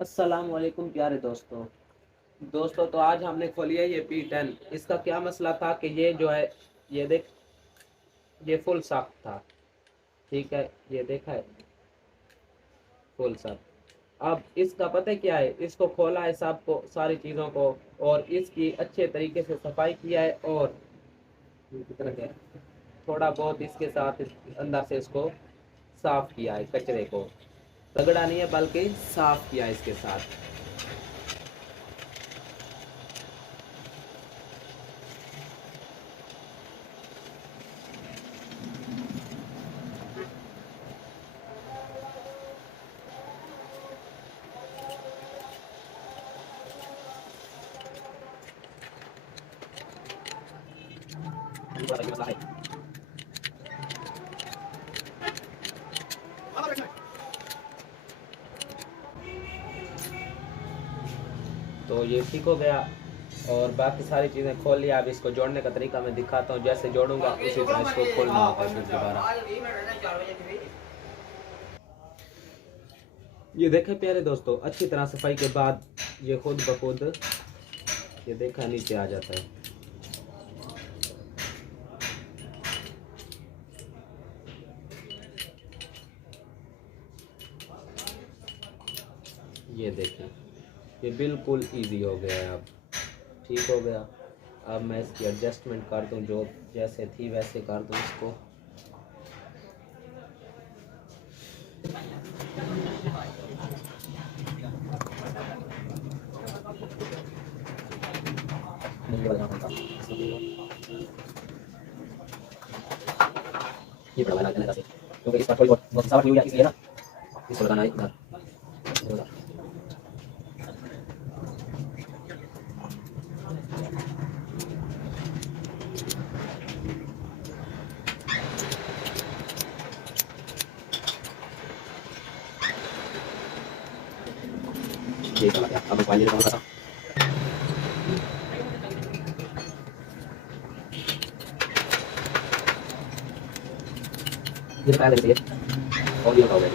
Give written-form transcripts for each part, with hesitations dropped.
अस्सलाम वालेकुम प्यारे दोस्तों। तो आज हमने खोली है ये P10। इसका क्या मसला था कि ये जो है, ये देख, ये फुल साफ था। ठीक है, ये देखा है, फुल साफ। अब इसका पता है क्या है, इसको खोला है सब को, सारी चीज़ों को, और इसकी अच्छे तरीके से सफाई किया है, और कितना क्या, थोड़ा बहुत इसके साथ अंदर से इसको साफ किया है, कचरे को रगड़ा नहीं है बल्कि साफ किया है इसके साथ। तो ये ठीक हो गया, और बाकी सारी चीज़ें खोल लिया। अब इसको जोड़ने का तरीका मैं दिखाता हूँ, जैसे जोड़ूंगा उसी तरह इसको खोलना होता है फिर दोबारा। ये देखें प्यारे दोस्तों, अच्छी तरह सफाई के बाद ये खुद ब खुद, ये देखा, नीचे आ जाता है। ये देखें, ये बिल्कुल इजी हो गया है। अब ठीक हो गया। अब मैं इसकी एडजस्टमेंट कर दूं, जो जैसे थी वैसे कर दूं इसको। ये बड़ा वाला है, क्योंकि इस पर थोड़ी बहुत सजावट हुई है इसलिए ना, इसको लगाना है इधर। ये चला गया। अब मोबाइल ले सा ये पहले से और ये हो गया।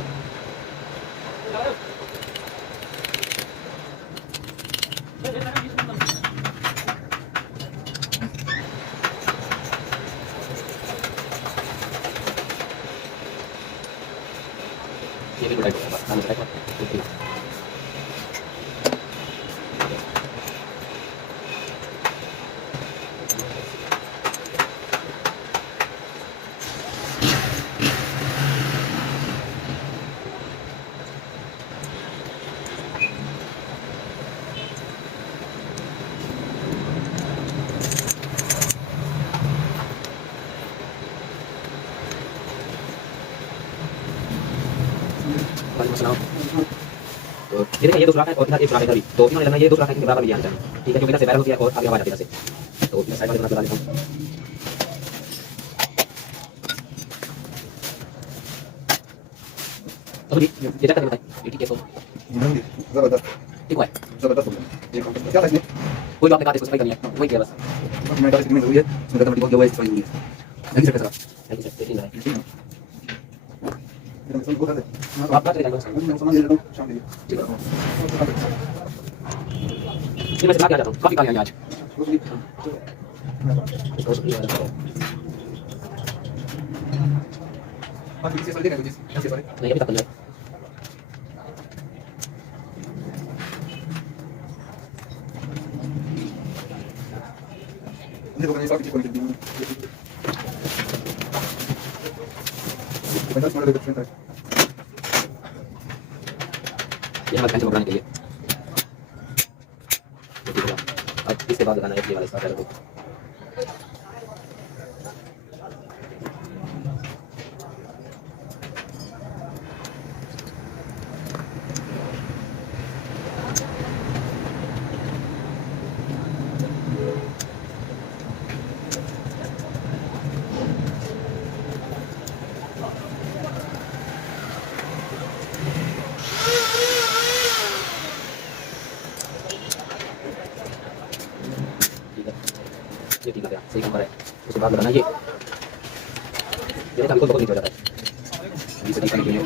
ये भी गुड है, बस हम इसका तो ये देखिए, ये 2 सुराख है और इधर 1 सुराख है इधर भी। तो इन्होंने लगना ये 2 सुराख है, इनके बराबर भी आना चाहिए। ठीक है, क्योंकि इधर से वायरल हो गया और आगे आवाज आती है इधर से। तो मैं साइड वाले बना देता हूं। तो ये चेक करके बताइए, ये ठीक है तो जबरदस्त ठीक है। जबरदस्त हो गया। ये क्या था इसमें? कोई बात नहीं, बात इसको सफाई करनी है, वही किया बस। मैं तो इसमें जरूरी है, सुंदर मल्टी बहुत जवाब जरूरी है। नहीं सकता सर। थैंक यू सर, ठीक है। ये सब को कर दे। आप बात करेंगे, मैं समझ लेता हूं शाम के लिए। ठीक है। ये मैं चला के आ जाता हूं, काफी काम है आज। बाकी किसी से देखेंगे कुछ ऐसे सारे। नहीं अभी तक नहीं। देखो मैं सब कुछ कर दूंगा। मैं थोड़ा देखते हैं। ये हमारे पेंसिल बनाने के लिए। अब इसके बाद लगाना है ये वाला स्टार्टर को। ये ठीक है, सही नंबर है। उसके बाद लगाना ये देखा बिल्कुल बहुत नीचे हो जाता है। 20 करने के लिए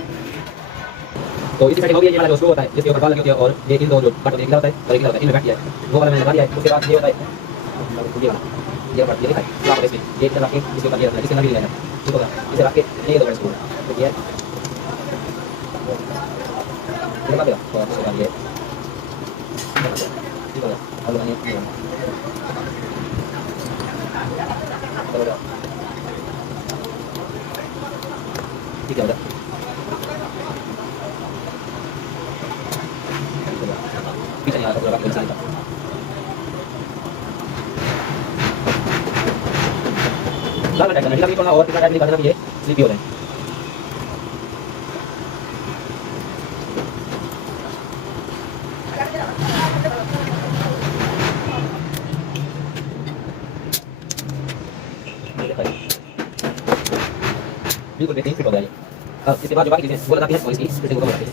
तो इसकी सेटिंग हो गई है। ये वाला जो स्क्रू होता है जिसके ऊपर बॉल लगी होती है और ये इन दो जो बट होता है और एक होता है इनमें बैठ गया है, वो वाला मैंने लगा दिया है। उसके बाद ये होता है ये वाला ये बट ये दिखाई तो आप इसमें ये इधर रख के इसके ऊपर ये रखना है, इसके अंदर भी लगाना है, ठीक होगा। इसे रख के ये दो बड़े स्क्रू तो ये लगा देगा और उसके बाद ये ठीक होगा। अब लगाने ये ठीक है पीछे नहीं आ रहा पूरा बाकी इंसान का लाल टाइप करना थोड़ा और कितना टाइप नहीं करना ये स्लिपी हो जाए। बिल्कुल बेहतरीन फिट हो गया ये। अब इसके बाद जो बाकी चीजें वो लगाती है और इसकी फिटिंग को बनाती है।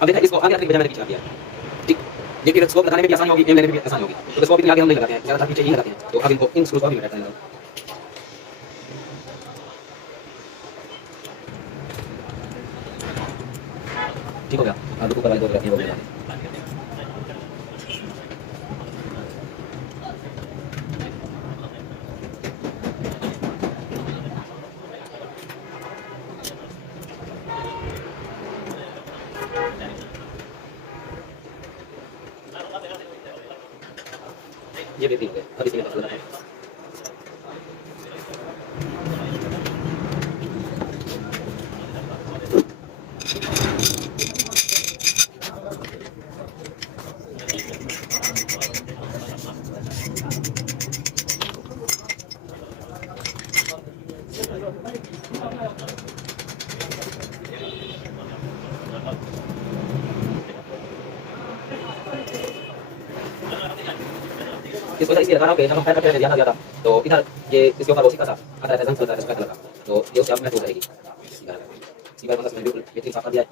अब देखा इसको आगे रखने के बजाय मैंने पीछे रख दिया ठीक। ये फिर स्कोप लगाने में भी आसानी होगी, एम लेने में भी आसानी होगी। तो स्कोप इतनी आगे हम नहीं लगाते हैं, ज्यादातर पीछे ही लगाते हैं। तो अब इनको इन स्क्रूज को भी लगाते हैं। ठीक हो गया। अब ऊपर वाले दो लगाते हैं वो भी लगाते हैं। ये भी ठीक है। अब इसमें लगाते हैं। इसको इसलिए लगा रहा हूँ कि जब हम पैर करते हैं ध्यान दिया था तो इधर ये इसके ऊपर वो सिक्का सा आता रहता है, होता है स्क्वायर कलर का, तो ये उससे अब महसूस रहेगी। सीधा मतलब मैंने बिल्कुल बेहतरीन साफ कर दिया है।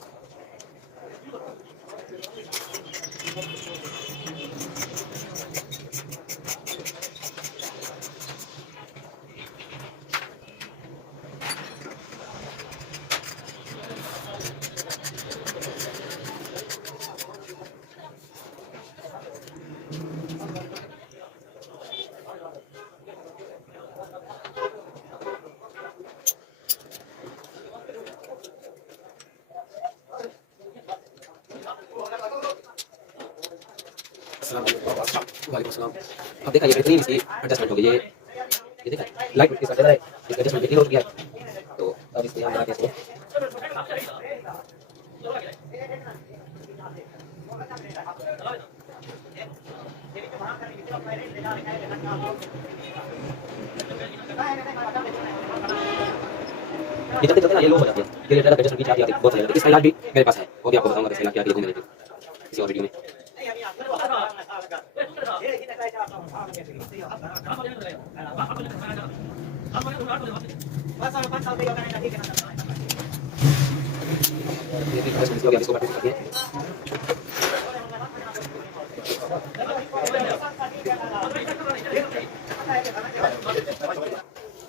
वालेकुम सलाम। अब देखा ये बेहतरीन इसकी एडजस्टमेंट हो गई। ये देखा लाइट इसका चल रहा है, इसका एडजस्टमेंट बेहतरीन हो गया है। तो अब इसको यहाँ लगा के इसको ये चलते चलते ना ये लो हो जाती है। ये लेटर एडजस्टमेंट की आती है बहुत सारी। इसका इलाज भी मेरे पास है, वो भी आपको बताऊंगा कैसे इलाज किया मैंने किसी और वीडियो में।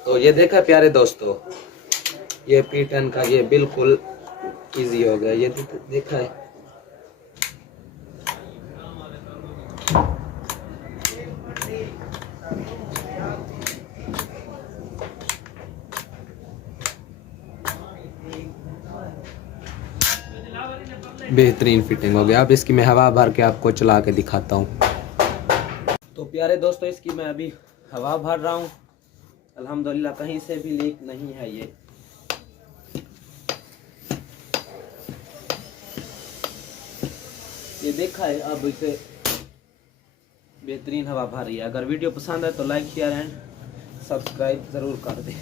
तो ये देखा प्यारे दोस्तों, ये P10 का ये बिल्कुल इजी हो गया। ये देखा है। बेहतरीन फिटिंग हो गया। अब इसकी मैं हवा भर के आपको चला के दिखाता हूँ। तो प्यारे दोस्तों, इसकी मैं अभी हवा भर रहा हूँ। अल्हम्दुलिल्लाह कहीं से भी लीक नहीं है। ये देखा है। अब इसे बेहतरीन हवा भर रही है। अगर वीडियो पसंद है तो लाइक शेयर एंड सब्सक्राइब ज़रूर कर दें।